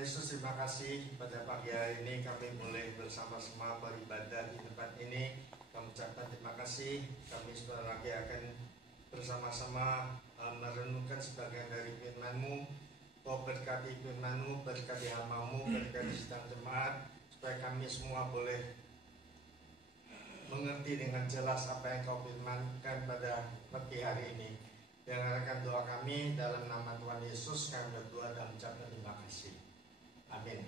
Yesus, terima kasih pada pagi hari ini kami boleh bersama-sama beribadah di tempat ini. Kami ucapkan terima kasih. Kami sebentar lagi akan bersama-sama merenungkan sebagian dari firman-Mu. Oh, berkati firman-Mu, berkati hamba-Mu, berkati sidang jemaat, supaya kami semua boleh mengerti dengan jelas apa yang Kau firmankan pada pagi hari ini. Dengarkan doa kami dalam nama Tuhan Yesus, kami berdoa dan ucapkan terima kasih. Amin.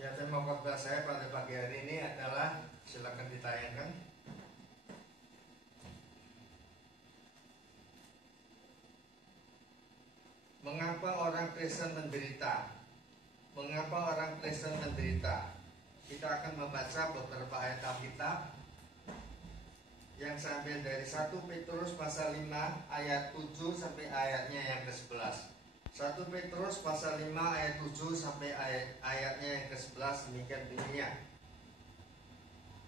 Ya, tema khotbah saya pada pagi hari ini adalah, silakan ditayangkan. Mengapa orang Kristen menderita? Mengapa orang Kristen menderita? Kita akan membaca beberapa ayat Alkitab yang saya ambil dari 1 Petrus pasal 5 ayat 7 sampai ayatnya yang ke-11. 1 Petrus pasal 5 ayat 7 sampai ayatnya yang ke-11, demikian bunyinya.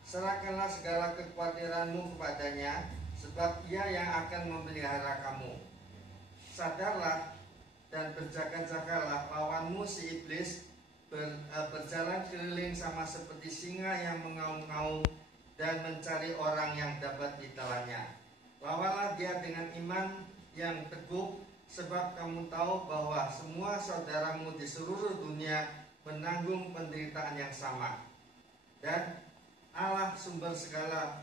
Serahkanlah segala kekhawatiranmu kepadanya, sebab Ia yang akan memelihara kamu. Sadarlah dan berjaga-jagalah, lawanmu si iblis berjalan keliling sama seperti singa yang mengaum-ngaum dan mencari orang yang dapat ditelannya. Lawanlah dia dengan iman yang teguh, sebab kamu tahu bahwa semua saudaramu di seluruh dunia menanggung penderitaan yang sama. Dan Allah sumber segala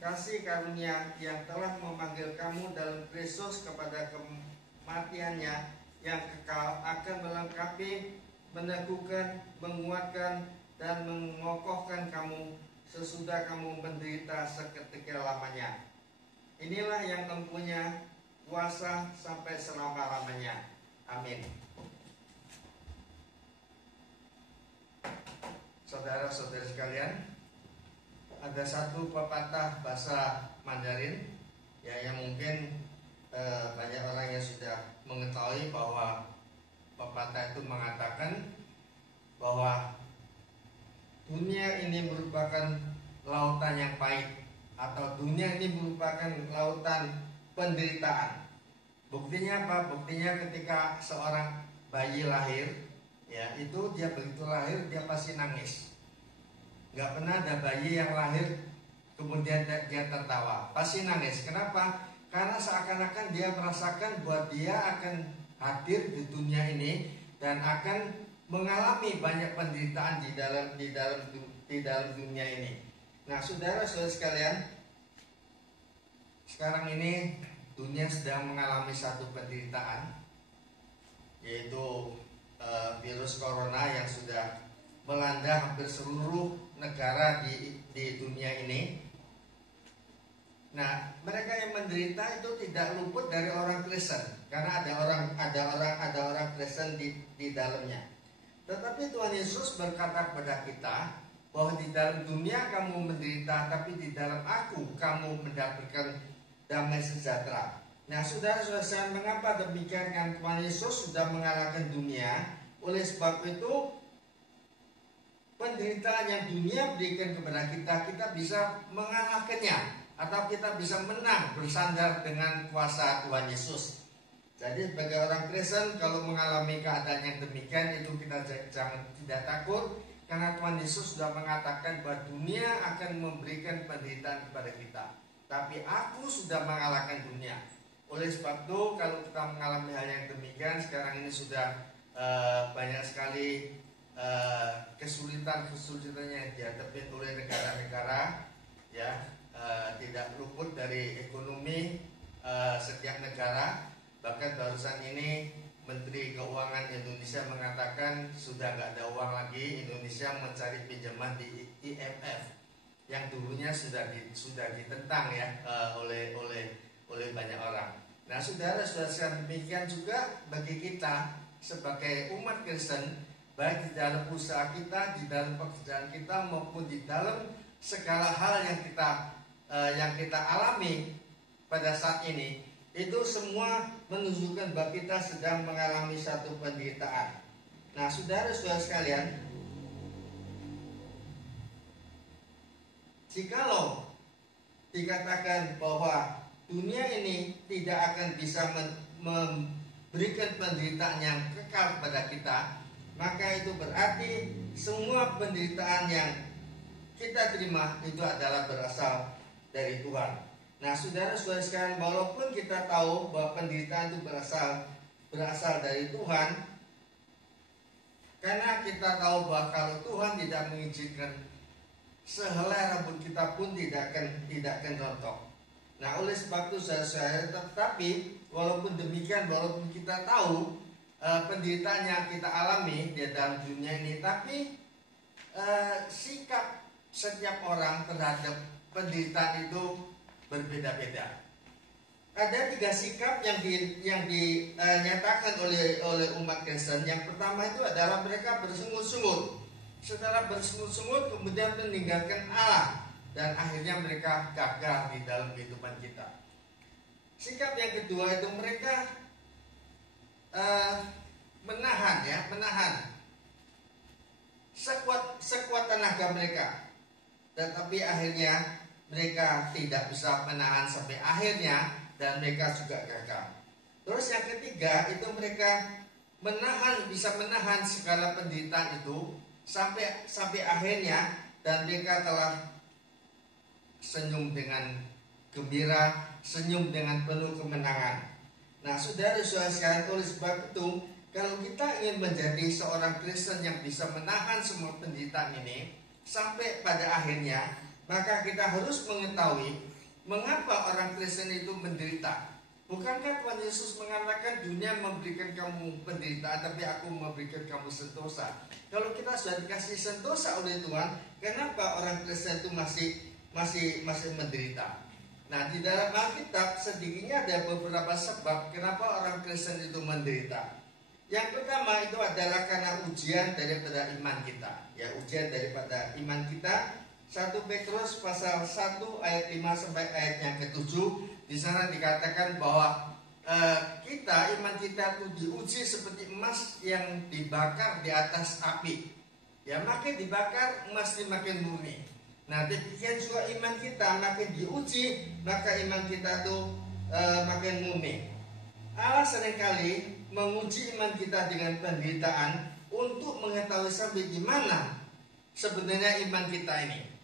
kasih karunia yang telah memanggil kamu dalam Kristus kepada kematiannya yang kekal akan melengkapi, meneguhkan, menguatkan, dan mengokohkan kamu sesudah kamu menderita seketika lamanya. Inilah yang mempunyai kuasa sampai selama-lamanya. Amin. Saudara-saudara sekalian, ada satu pepatah bahasa Mandarin ya, yang mungkin banyak orang yang sudah mengetahui bahwa pepatah itu mengatakan bahwa dunia ini merupakan lautan yang pahit, atau dunia ini merupakan lautan penderitaan. Buktinya apa? Buktinya ketika seorang bayi lahir, ya, itu dia begitu lahir dia pasti nangis. Gak pernah ada bayi yang lahir kemudian dia tertawa, pasti nangis. Kenapa? Karena seakan-akan dia merasakan bahwa dia akan hadir di dunia ini dan akan mengalami banyak penderitaan di dalam dunia ini. Nah, saudara-saudara sekalian, sekarang ini dunia sedang mengalami satu penderitaan, yaitu virus corona yang sudah melanda hampir seluruh negara di dunia ini. Nah, mereka yang menderita itu tidak luput dari orang Kristen, karena ada orang Kristen di dalamnya. Tetapi Tuhan Yesus berkata kepada kita bahwa di dalam dunia kamu menderita, tapi di dalam Aku kamu mendapatkan damai sejahtera. Nah, saudara-saudara, mengapa demikian? Kan Tuhan Yesus sudah mengalahkan dunia. Oleh sebab itu, penderitaan yang dunia berikan kepada kita bisa mengalahkannya, atau kita bisa menang bersandar dengan kuasa Tuhan Yesus. Jadi sebagai orang Kristen, kalau mengalami keadaan yang demikian, itu kita jangan tidak takut, karena Tuhan Yesus sudah mengatakan bahwa dunia akan memberikan penderitaan kepada kita, tapi Aku sudah mengalahkan dunia. Oleh sebab itu, kalau kita mengalami hal yang demikian, sekarang ini sudah banyak sekali kesulitan-kesulitan yang dihadapi oleh negara-negara, ya, tidak luput dari ekonomi setiap negara. Bahkan barusan ini Menteri Keuangan Indonesia mengatakan sudah nggak ada uang lagi. Indonesia mencari pinjaman di IMF yang dulunya sudah ditentang ya oleh banyak orang. Nah, saudara-saudara, demikian juga bagi kita sebagai umat Kristen, baik di dalam usaha kita, di dalam pekerjaan kita, maupun di dalam segala hal yang kita alami pada saat ini, itu semua menunjukkan bahwa kita sedang mengalami satu penderitaan. Nah, saudara-saudara sekalian, jikalau dikatakan bahwa dunia ini tidak akan bisa memberikan penderitaan yang kekal kepada kita, maka itu berarti semua penderitaan yang kita terima itu adalah berasal dari Tuhan. Nah, saudara-saudara sekalian, walaupun kita tahu bahwa penderitaan itu berasal dari Tuhan, karena kita tahu bahwa kalau Tuhan tidak mengizinkan, sehelai rambut kita pun tidak akan rontok. Nah, oleh sebab itu saudara-saudara, tetapi walaupun demikian, walaupun kita tahu penderitaan yang kita alami di dalam dunia ini, tapi sikap setiap orang terhadap penderitaan itu berbeda-beda. Ada 3 sikap yang dinyatakan oleh umat Kristen. Yang pertama itu adalah mereka bersungut-sungut. Setelah bersungut-sungut kemudian meninggalkan Allah, dan akhirnya mereka gagal di dalam kehidupan kita. Sikap yang kedua itu mereka menahan sekuat tenaga mereka, tetapi akhirnya mereka tidak bisa menahan sampai akhirnya, dan mereka juga gagal. Terus yang ketiga itu mereka bisa menahan segala penderitaan itu sampai akhirnya, dan mereka telah senyum dengan gembira, senyum dengan penuh kemenangan. Nah, saudara-saudara sekalian, oleh sebab itu, kalau kita ingin menjadi seorang Kristen yang bisa menahan semua penderitaan ini sampai pada akhirnya, maka kita harus mengetahui mengapa orang Kristen itu menderita. Bukankah Tuhan Yesus mengatakan dunia memberikan kamu penderitaan, tapi aku memberikan kamu sentosa. Kalau kita sudah dikasih sentosa oleh Tuhan, kenapa orang Kristen itu masih menderita? Nah, di dalam Alkitab sedikitnya ada beberapa sebab kenapa orang Kristen itu menderita. Yang pertama itu adalah karena ujian daripada iman kita. Ya, ujian daripada iman kita. 1 Petrus pasal 1 ayat 5 sampai ayat yang ke-7, di sana dikatakan bahwa iman kita itu diuji seperti emas yang dibakar di atas api. Ya, makin dibakar emas ini makin murni. Nah, demikian juga iman kita makin diuji, maka iman kita itu makin murni. Allah seringkali menguji iman kita dengan penderitaan untuk mengetahui sampai di mana sebenarnya iman kita ini.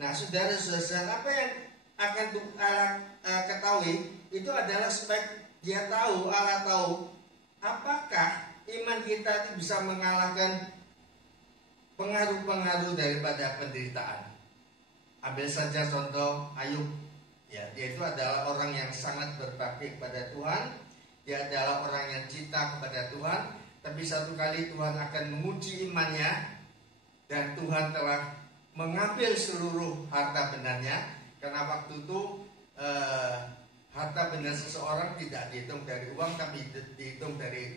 Nah, saudara-saudara, apa yang akan Allah ketahui itu adalah supaya Allah tahu apakah iman kita itu bisa mengalahkan pengaruh-pengaruh daripada penderitaan. Ambil saja contoh Ayub. Ya, dia itu adalah orang yang sangat berbakti kepada Tuhan. Dia adalah orang yang cinta kepada Tuhan. Tapi satu kali Tuhan akan menguji imannya, dan Tuhan telah mengambil seluruh harta bendanya. Karena waktu itu harta benda seseorang tidak dihitung dari uang, tapi dihitung dari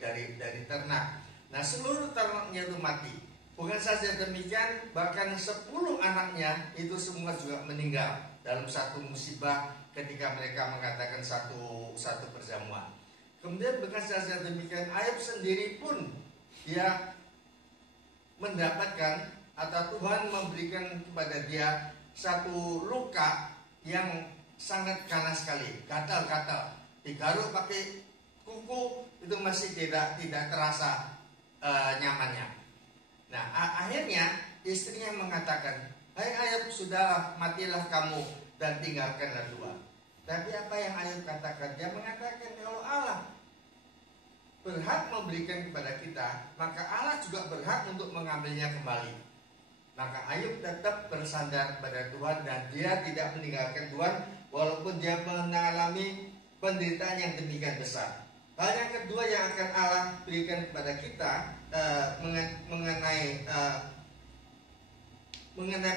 ternak. Nah, seluruh ternaknya itu mati. Bukan saja demikian, bahkan 10 anaknya itu semua juga meninggal dalam satu musibah ketika mereka mengadakan satu perjamuan. Kemudian bukan saja demikian, Ayub sendiri pun dia mendapatkan, atau Tuhan memberikan kepada dia satu luka yang sangat ganas sekali, gatal-gatal, digaruk pakai kuku itu masih tidak terasa nyamannya. Nah, akhirnya istrinya mengatakan, "Hai Ayub, sudahlah, matilah kamu dan tinggalkanlah Tuhan." Tapi apa yang Ayub katakan? Dia mengatakan kalau Allah berhak memberikan kepada kita, maka Allah juga berhak untuk mengambilnya kembali. Maka Ayub tetap bersandar pada Tuhan, dan dia tidak meninggalkan Tuhan walaupun dia mengalami penderitaan yang demikian besar. Hal yang kedua yang akan Allah berikan kepada kita mengenai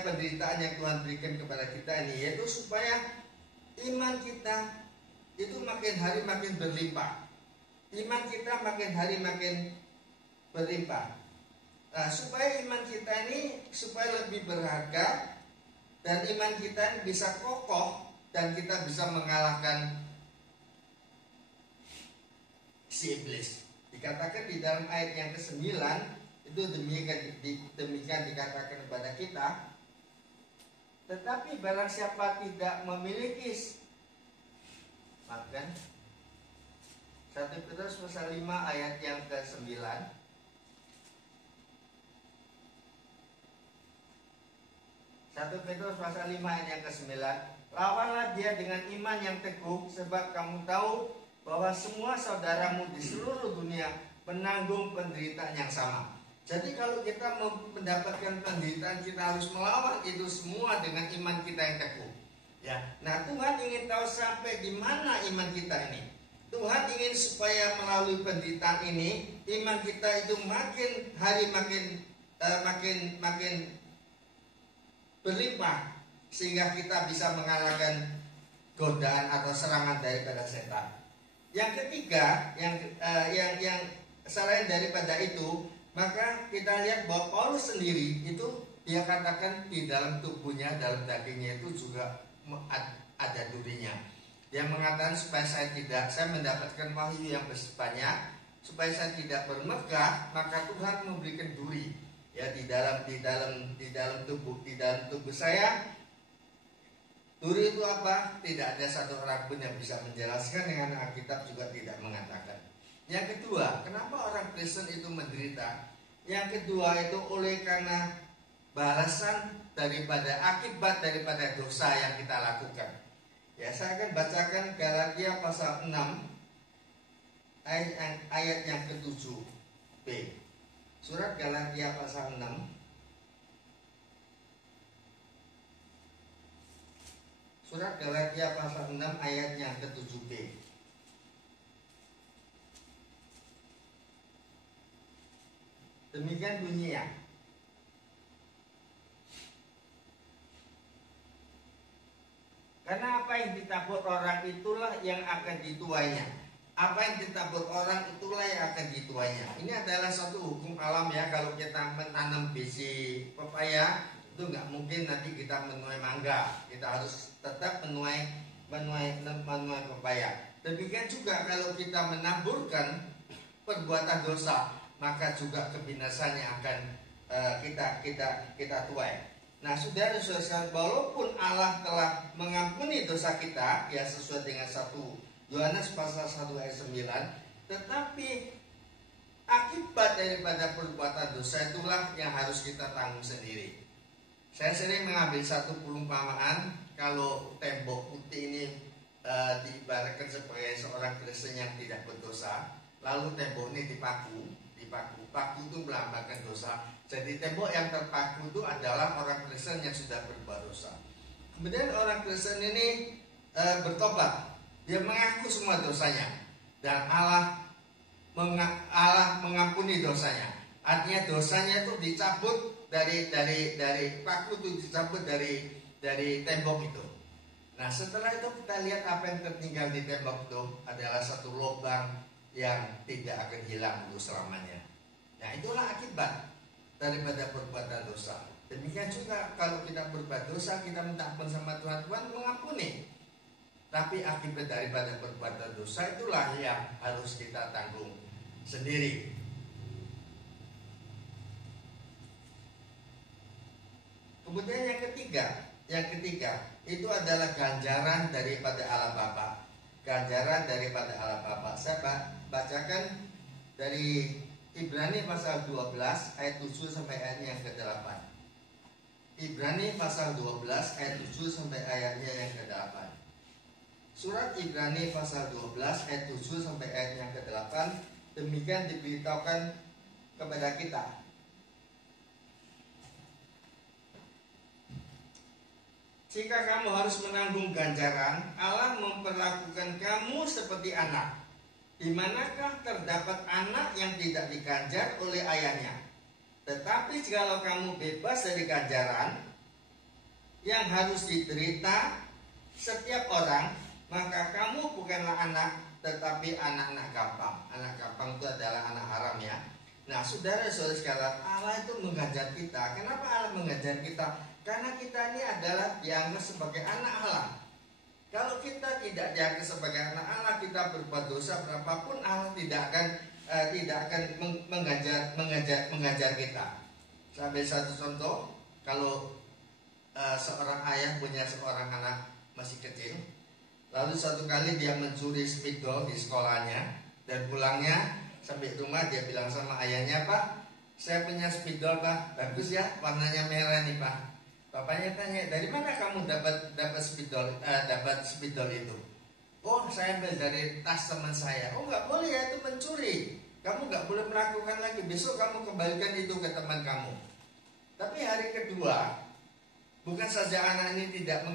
penderitaan yang Tuhan berikan kepada kita ini, yaitu supaya iman kita itu makin hari makin berlimpah. Iman kita makin hari makin berlimpah. Supaya iman kita ini supaya lebih berharga, dan iman kita ini bisa kokoh, dan kita bisa mengalahkan si iblis. Dikatakan di dalam ayat yang ke-9 itu demikian dikatakan kepada kita. Tetapi barang siapa tidak memiliki, maafkan, 1 Petrus pasal 5 ayat yang ke-9. 1 Petrus pasal 5 ayat yang ke-9. Lawanlah dia dengan iman yang teguh, sebab kamu tahu bahwa semua saudaramu di seluruh dunia menanggung penderitaan yang sama. Jadi kalau kita mendapatkan penderitaan, kita harus melawan itu semua dengan iman kita yang teguh. Ya, nah Tuhan ingin tahu sampai di mana iman kita ini. Tuhan ingin supaya melalui penderitaan ini, iman kita itu makin hari makin berlimpah, sehingga kita bisa mengalahkan godaan atau serangan daripada setan. Yang ketiga, yang selain daripada itu, maka kita lihat bahwa Paulus sendiri itu dia katakan di dalam tubuhnya, dalam dagingnya itu juga ada durinya. Dia mengatakan supaya saya mendapatkan wahyu yang banyak, supaya saya tidak bermegah, maka Tuhan memberikan duri ya di dalam tubuh saya. Duri itu apa? Tidak ada satu orang pun yang bisa menjelaskan, dengan Alkitab juga tidak mengatakan. Yang kedua, kenapa orang Kristen itu menderita? Yang kedua itu oleh karena balasan akibat daripada dosa yang kita lakukan. Ya, saya akan bacakan Galatia pasal 6 ayat yang ke-7b. Surat Galatia pasal 6 Surat Galatia pasal 6 ayat yang ke-7b. Demikian bunyinya. Karena apa yang ditabur orang itulah yang akan dituainya. Apa yang ditabur orang itulah yang akan dituainya. Ini adalah suatu hukum alam ya. Kalau kita menanam biji pepaya, itu nggak mungkin nanti kita menuai mangga. Kita harus tetap menuai pepaya. Demikian juga kalau kita menaburkan perbuatan dosa, maka juga kebinasan yang akan kita tuai. Nah, saudara-saudara, walaupun Allah telah mengampuni dosa kita, ya sesuai dengan 1 Yohanes pasal 1 ayat 9, tetapi akibat daripada perbuatan dosa itulah yang harus kita tanggung sendiri. Saya sering mengambil satu perumpamaan, kalau tembok putih ini diibaratkan sebagai seorang Kristen yang tidak berdosa, lalu tembok ini dipaku itu melambangkan dosa. Jadi tembok yang terpaku itu adalah orang Kristen yang sudah berbuat dosa. Kemudian orang Kristen ini bertobat, dia mengaku semua dosanya, dan Allah mengampuni dosanya. Artinya dosanya itu dicabut dari paku itu, dicabut dari tembok itu. Nah, setelah itu kita lihat apa yang tertinggal di tembok itu adalah satu lubang yang tidak akan hilang untuk selamanya. Nah, itulah akibat daripada perbuatan dosa. Demikian juga kalau kita berbuat dosa, kita minta ampun sama Tuhan, Tuhan mengampuni. Tapi akibat daripada perbuatan dosa itulah yang harus kita tanggung sendiri. Kemudian yang ketiga itu adalah ganjaran daripada Allah Bapa. Ganjaran daripada Allah Bapa. Saya bacakan dari Ibrani pasal 12 ayat 7 sampai ayatnya yang ke-8. Ibrani pasal 12 ayat 7 sampai ayatnya yang ke-8. Surat Ibrani pasal 12 ayat 7 sampai ayat yang ke-8 demikian diberitahukan kepada kita. Jika kamu harus menanggung ganjaran, Allah memperlakukan kamu seperti anak. Di manakah terdapat anak yang tidak diganjar oleh ayahnya? Tetapi jikalau kamu bebas dari ganjaran yang harus diderita setiap orang, maka kamu bukanlah anak, tetapi anak-anak gampang. Anak gampang itu adalah anak haram ya. Nah, saudara-saudara sekalian, Allah itu mengajar kita. Kenapa Allah mengajar kita? Karena kita ini adalah dianggap sebagai anak Allah. Kalau kita tidak dianggap sebagai anak Allah, kita berbuat dosa berapapun, Allah tidak akan mengajar kita. Saya ambil satu contoh. Kalau seorang ayah punya seorang anak masih kecil. Lalu suatu kali dia mencuri spidol di sekolahnya, dan pulangnya sampai rumah dia bilang sama ayahnya, "Pak, saya punya spidol, Pak, bagus ya, warnanya merah nih, Pak." Bapaknya tanya, "Dari mana kamu dapat spidol itu?" "Oh, saya ambil dari tas teman saya." "Oh, nggak boleh ya, itu mencuri. Kamu nggak boleh melakukan lagi. Besok kamu kembalikan itu ke teman kamu." Tapi hari kedua, bukan saja anak ini tidak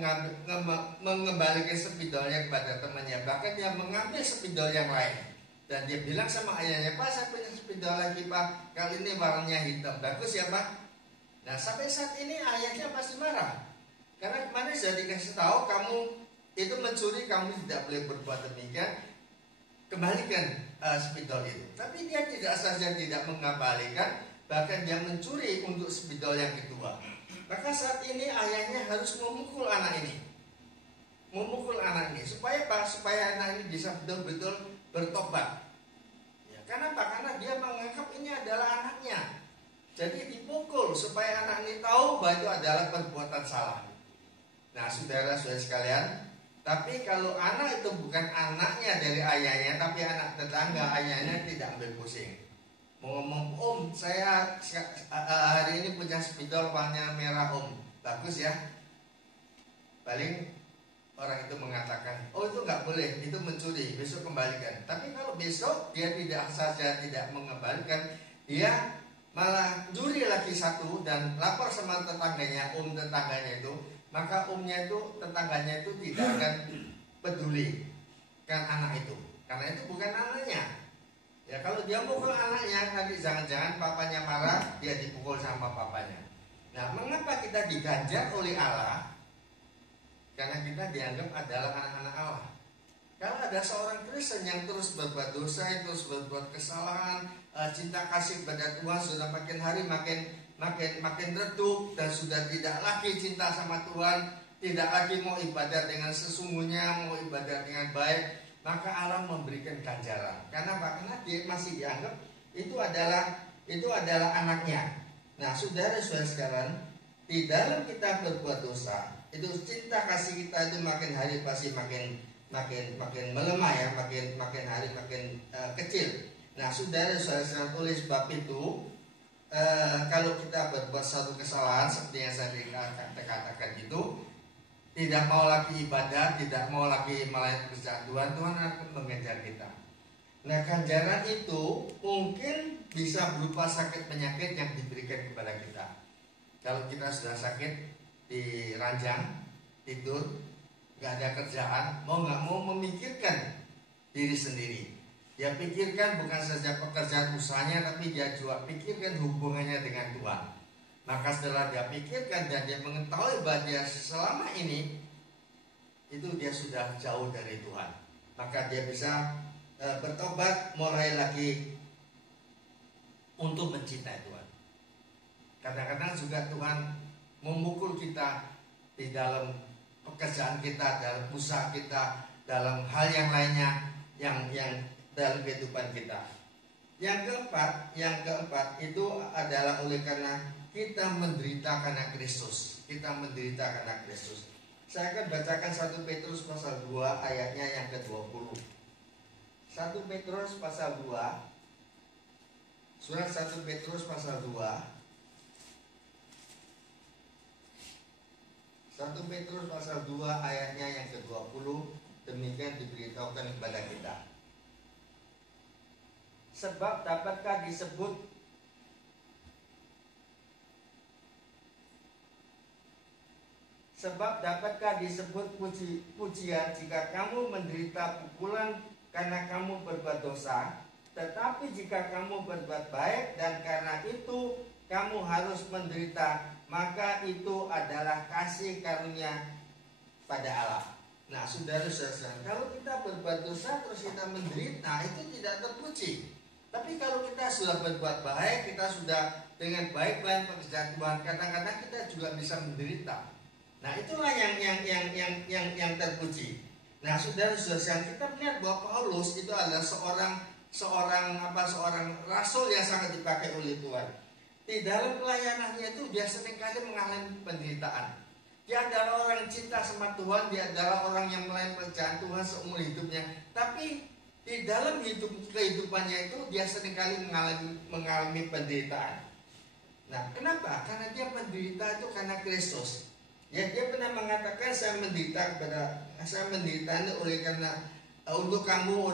mengembalikan spidolnya kepada temannya, bahkan dia mengambil spidol yang lain. Dan dia bilang sama ayahnya, "Pak, saya punya spidol lagi, Pak. Kali ini warnanya hitam. Bagus ya, Pak?" Nah, sampai saat ini ayahnya pasti marah. Karena kemarin sudah dikasih tahu, kamu itu mencuri, kamu tidak boleh berbuat demikian. Kembalikan spidol itu. Tapi dia tidak saja tidak mengembalikan, bahkan dia mencuri untuk spidol yang kedua. Maka saat ini ayahnya harus memukul anak ini. Supaya apa? Supaya anak ini bisa betul-betul bertobat. Ya, kenapa? Karena dia menganggap ini adalah anaknya. Jadi dipukul supaya anak ini tahu bahwa itu adalah perbuatan salah. Nah, saudara-saudara sekalian, tapi kalau anak itu bukan anaknya dari ayahnya, tapi anak tetangga, ayahnya tidak ambil pusing. Mau ngomong, "Om, saya hari ini punya spidol warna merah, Om. Bagus ya." Paling orang itu mengatakan, "Oh, itu nggak boleh, itu mencuri, besok kembalikan." Tapi kalau besok dia tidak saja tidak mengembalikan, dia malah curi lagi satu dan lapor sama tetangganya, tetangganya itu, maka tetangganya itu tidak akan peduli kan anak itu, karena itu bukan anaknya. Ya, kalau dia mukul anaknya, nanti jangan-jangan papanya marah, dia dipukul sama papanya. Nah, mengapa kita diganjar oleh Allah? Karena kita dianggap adalah anak-anak Allah. Kalau ada seorang Kristen yang terus berbuat dosa, terus berbuat kesalahan, cinta kasih pada Tuhan sudah makin hari makin redup, dan sudah tidak lagi cinta sama Tuhan, tidak lagi mau ibadah dengan sesungguhnya, mau ibadah dengan baik, maka Allah memberikan ganjaran. Karena dia masih dianggap itu adalah anaknya. Nah, saudara-saudara sekalian, di dalam kita berbuat dosa, itu cinta kasih kita itu makin hari pasti makin melemah ya, makin hari makin kecil. Nah, saudara-saudara sekalian, oleh sebab itu, kalau kita berbuat satu kesalahan seperti yang saya katakan itu, tidak mau lagi ibadah, tidak mau lagi melayani pekerjaan Tuhan, Tuhan akan mengejar kita. Nah, ganjaran itu mungkin bisa berupa sakit penyakit yang diberikan kepada kita. Kalau kita sudah sakit di ranjang, tidur, gak ada kerjaan, mau gak mau memikirkan diri sendiri. Dia pikirkan bukan saja pekerjaan usahanya, tapi dia juga pikirkan hubungannya dengan Tuhan. Maka setelah dia pikirkan dan dia mengetahui bahwa dia selama ini itu dia sudah jauh dari Tuhan, maka dia bisa bertobat, mulai lagi untuk mencintai Tuhan. Kadang-kadang juga Tuhan memukul kita di dalam pekerjaan kita, dalam usaha kita, dalam hal yang lainnya yang dalam kehidupan kita. Yang keempat itu adalah oleh karena kita menderita karena Kristus. Saya akan bacakan 1 Petrus pasal 2 ayatnya yang ke-20. 1 Petrus pasal 2. Surat 1 Petrus pasal 2. 1 Petrus pasal 2 ayatnya yang ke-20, demikian diberitahukan kepada kita. Sebab dapatkah disebut pujian jika kamu menderita pukulan karena kamu berbuat dosa? Tetapi jika kamu berbuat baik dan karena itu kamu harus menderita, maka itu adalah kasih karunia pada Allah. Nah, saudara-saudara, kalau kita berbuat dosa terus kita menderita, itu tidak terpuji. Tapi kalau kita sudah berbuat baik, kita sudah dengan baik melayan pekerjaan Tuhan, kadang-kadang kita juga bisa menderita. Nah, itulah yang terpuji. Nah, saudara-saudara, kita melihat bahwa Paulus itu adalah seorang rasul yang sangat dipakai oleh Tuhan. Di dalam pelayanannya itu dia seringkali mengalami penderitaan. Dia adalah orang yang cinta sama Tuhan, dia adalah orang yang melayani pekerjaan Tuhan seumur hidupnya. Tapi di dalam kehidupannya itu dia seringkali mengalami penderitaan. Nah, kenapa? Karena dia menderita itu karena Kristus. Ya, dia pernah mengatakan saya menderita oleh karena untuk kamu,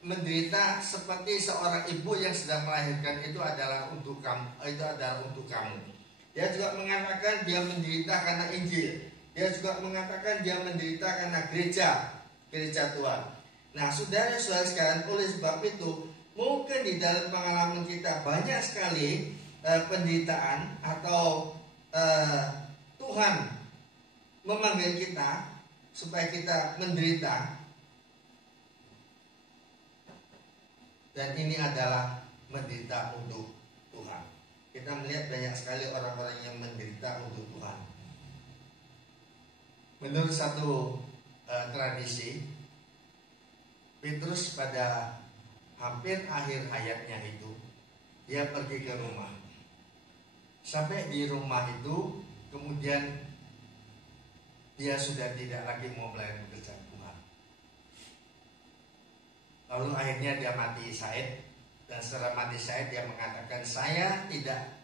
menderita seperti seorang ibu yang sedang melahirkan itu adalah untuk kamu. Dia juga mengatakan dia menderita karena Injil. Dia juga mengatakan dia menderita karena gereja Tuhan. Nah, saudara-saudara sekalian, oleh sebab itu mungkin di dalam pengalaman kita banyak sekali penderitaan atau Tuhan memanggil kita supaya kita menderita. Dan ini adalah menderita untuk Tuhan. Kita melihat banyak sekali orang-orang yang menderita untuk Tuhan. Menurut satu tradisi, Petrus pada hampir akhir hayatnya itu, dia pergi ke rumah. Sampai di rumah itu, kemudian dia sudah tidak lagi mau melayani pekerjaan Tuhan. Lalu akhirnya dia mati syahid. Dan setelah mati syahid dia mengatakan, saya tidak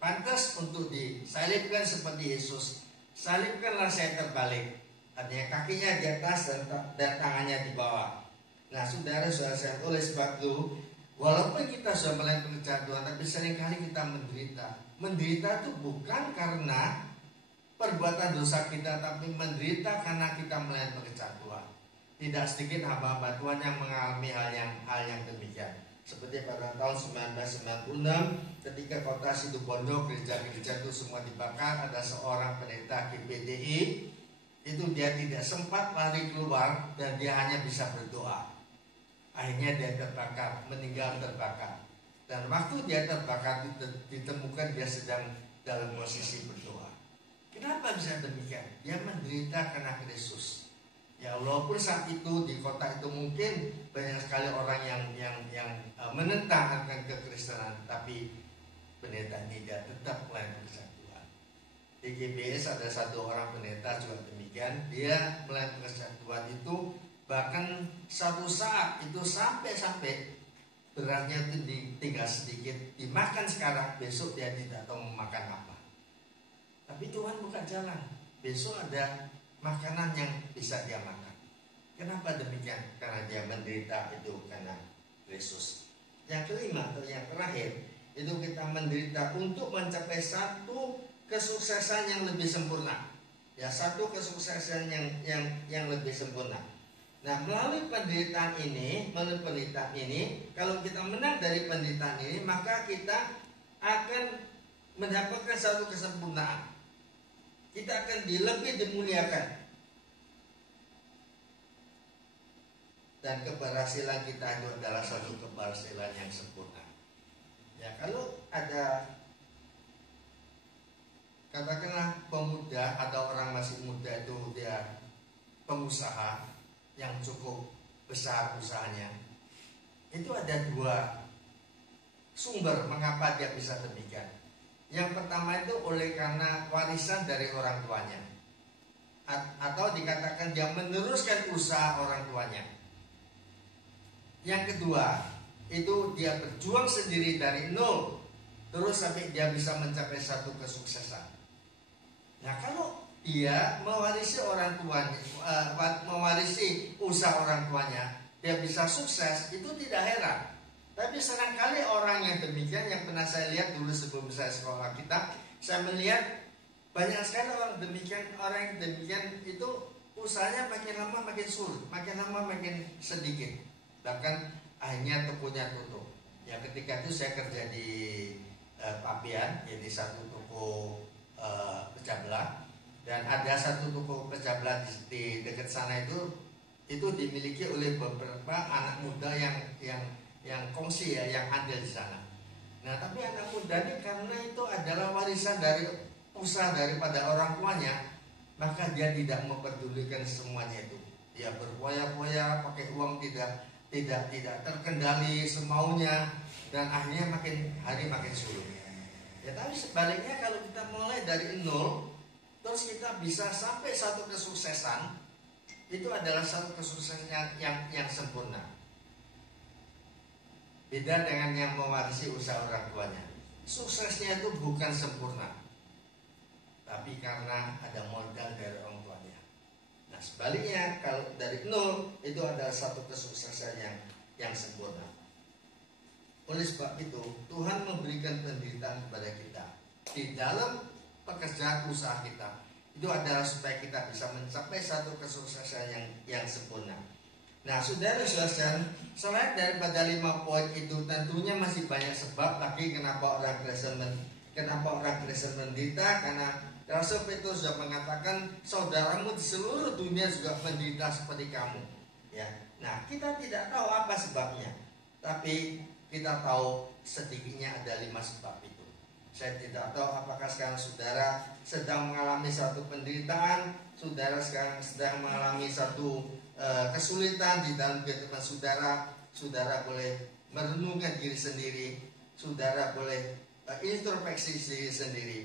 pantas untuk disalibkan seperti Yesus. Salibkanlah saya terbalik. Artinya kakinya di atas dan tangannya di bawah. Nah, saudara-saudara, oleh sebab itu, walaupun kita sudah melayani pekerjaan Tuhan, tapi seringkali kita menderita. Menderita itu bukan karena perbuatan dosa kita, tapi menderita karena kita melayani pekerjaan Tuhan. Tidak sedikit hamba-hamba Tuhan yang mengalami hal yang demikian. Seperti pada tahun 1996 ketika kota Situbondo, gereja-gereja itu semua dibakar, ada seorang pendeta GPDI itu dia tidak sempat lari keluar dan dia hanya bisa berdoa. Akhirnya dia terbakar, meninggal terbakar. Dan waktu dia terbakar ditemukan dia sedang dalam posisi berdoa. Kenapa bisa demikian? Dia menderita karena Kristus. Ya, walaupun saat itu di kota itu mungkin banyak sekali orang yang menentang akan kekristenan, tapi pendeta ini dia tetap melayani pekerjaan Tuhan. Di GBS ada satu orang pendeta juga demikian, dia melayani pekerjaan Tuhan itu bahkan satu saat itu sampai berasnya itu tinggal sedikit, dimakan sekarang, besok dia tidak tahu memakan apa. Tapi Tuhan buka jalan, besok ada makanan yang bisa dia makan. Kenapa demikian? Karena dia menderita itu karena Kristus. Yang kelima atau yang terakhir, itu kita menderita untuk mencapai satu kesuksesan yang lebih sempurna. Ya, satu kesuksesan yang lebih sempurna. Nah, melalui penderitaan ini, kalau kita menang dari penderitaan ini, maka kita akan mendapatkan satu kesempurnaan. Kita akan lebih dimuliakan. Dan keberhasilan kita itu adalah satu keberhasilan yang sempurna. Ya, kalau ada katakanlah pemuda atau orang masih muda itu dia pengusaha yang cukup besar usahanya, itu ada dua sumber mengapa dia bisa demikian. Yang pertama itu oleh karena warisan dari orang tuanya, atau dikatakan dia meneruskan usaha orang tuanya. Yang kedua itu dia berjuang sendiri dari nol terus sampai dia bisa mencapai satu kesuksesan. Nah, kalau dia mewarisi orang tuanya, mewarisi usaha orang tuanya, dia bisa sukses, itu tidak heran. Tapi seringkali orang yang demikian, yang pernah saya lihat dulu sebelum saya sekolah kita, saya melihat banyak sekali orang yang demikian itu usahanya makin lama makin sulit, makin lama makin sedikit, bahkan akhirnya tokonya tutup. Ya, ketika itu saya kerja di Papian, jadi satu toko pecah belah, dan ada satu toko pecah belah di dekat sana itu dimiliki oleh beberapa anak muda yang kongsi ya, yang andil di sana. Nah, tapi anak muda ini karena itu adalah warisan dari usaha daripada orang tuanya, maka dia tidak memperdulikan semuanya itu. Dia berfoya-foya, pakai uang tidak terkendali semaunya, dan akhirnya makin hari makin sulit. Ya, tapi sebaliknya kalau kita mulai dari nol, terus kita bisa sampai satu kesuksesan, itu adalah satu kesuksesan yang sempurna. Beda dengan yang mewarisi usaha orang tuanya. Suksesnya itu bukan sempurna, tapi karena ada modal dari orang tuanya. Nah sebaliknya, kalau dari nol, itu adalah satu kesuksesan yang sempurna. Oleh sebab itu, Tuhan memberikan penderitaan kepada kita di dalam pekerjaan usaha kita. Itu adalah supaya kita bisa mencapai satu kesuksesan yang sempurna. Nah, saudara-saudara, selain daripada 5 poin itu, tentunya masih banyak sebab lagi kenapa orang Kristen menderita. Karena Rasul Petrus sudah mengatakan, saudaramu di seluruh dunia juga menderita seperti kamu. Ya, nah kita tidak tahu apa sebabnya, tapi kita tahu sedikitnya ada 5 sebab itu. Saya tidak tahu apakah sekarang saudara sedang mengalami satu penderitaan, saudara sekarang sedang mengalami satu kesulitan di dalam kehidupan saudara. Saudara boleh merenungkan diri sendiri, saudara boleh introspeksi diri sendiri.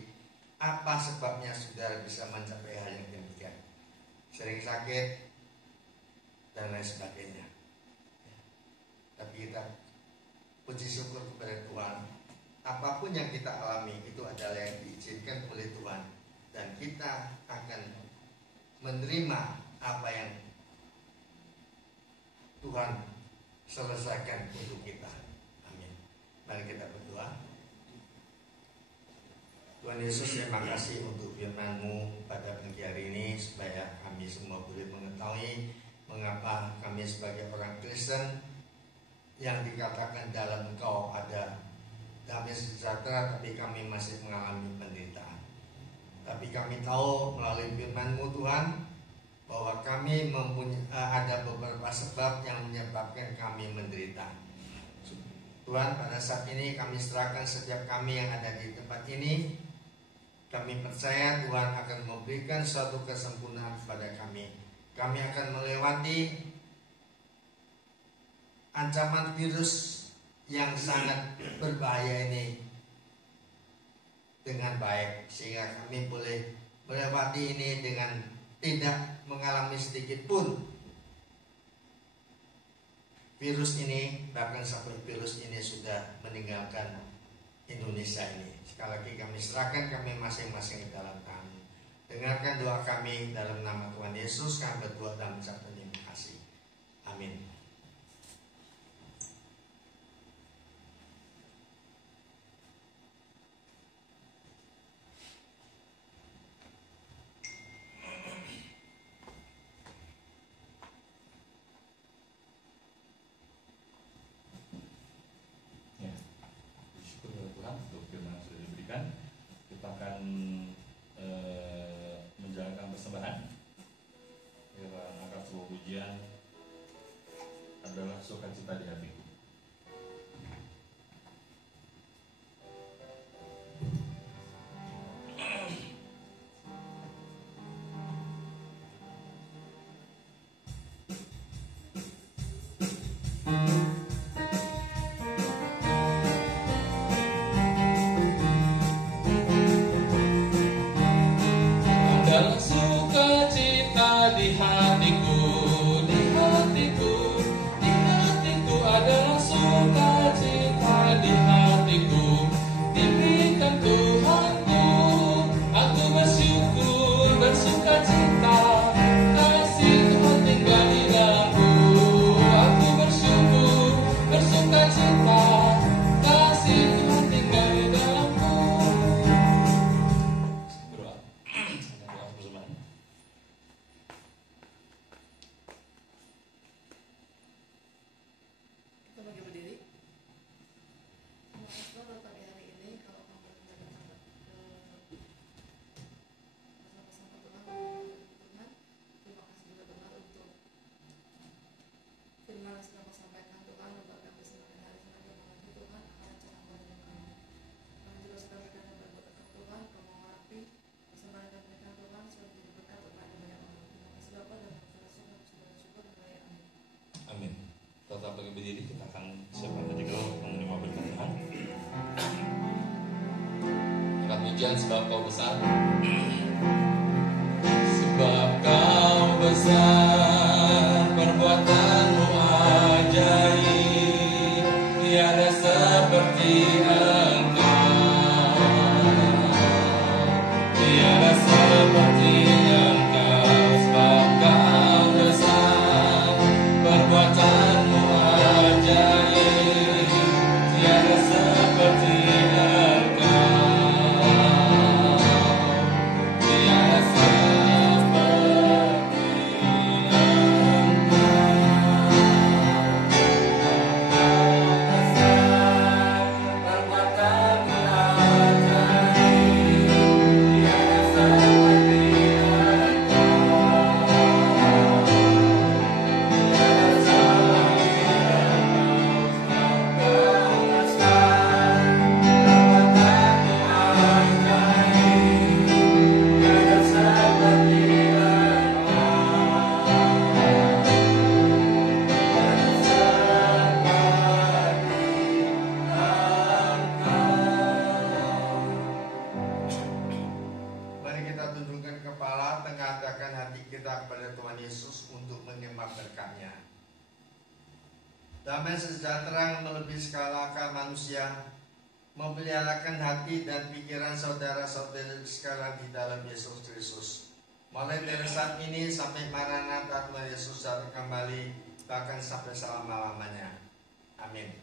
Apa sebabnya saudara bisa mencapai hal yang demikian? Sering sakit dan lain sebagainya. Tapi kita puji syukur kepada Tuhan, apapun yang kita alami itu adalah yang diizinkan oleh Tuhan, dan kita akan menerima apa yang Tuhan selesaikan untuk kita. Amin. Mari kita berdoa. Tuhan Yesus, terima kasih untuk firman-Mu pada pagi hari ini, supaya kami semua boleh mengetahui mengapa kami sebagai orang Kristen yang dikatakan dalam Engkau ada damai sejahtera, tapi kami masih mengalami penderitaan. Tapi kami tahu melalui firman-Mu Tuhan, bahwa kami ada beberapa sebab yang menyebabkan kami menderita. Tuhan, pada saat ini kami serahkan setiap kami yang ada di tempat ini. Kami percaya Tuhan akan memberikan suatu kesempurnaan kepada kami. Kami akan melewati ancaman virus yang sangat berbahaya ini dengan baik, sehingga kami boleh melewati ini dengan tidak mengalami sedikit pun virus ini, bahkan sampai virus ini sudah meninggalkan Indonesia ini. Sekali lagi kami serahkan kami masing-masing ke dalam Tuhan. Dengarkan doa kami dalam nama Tuhan Yesus. Kami berdoa dan mengucap terima kasih. Amin. Kita akan menjalankan persembahan. Yang akan sebuah pujian adalah sukacita di hatiku. Tetap bagi berdiri, kita akan siapkan hati kita untuk menerima berkat Tuhan. Angkat pujian sebab Kau besar. besar, perbuatanmu ajaib, tiada seperti Engkau, tiada seperti Engkau, sebab Kau besar, perbuatanmu ajaib, tiada seperti Damai sejahtera yang melebihi segala akal manusia, memeliharakan hati dan pikiran saudara-saudara sekalian di dalam Yesus Kristus. Mulai dari saat ini sampai Maranatha Tuhan Yesus datang kembali, bahkan sampai selama-lamanya. Amin.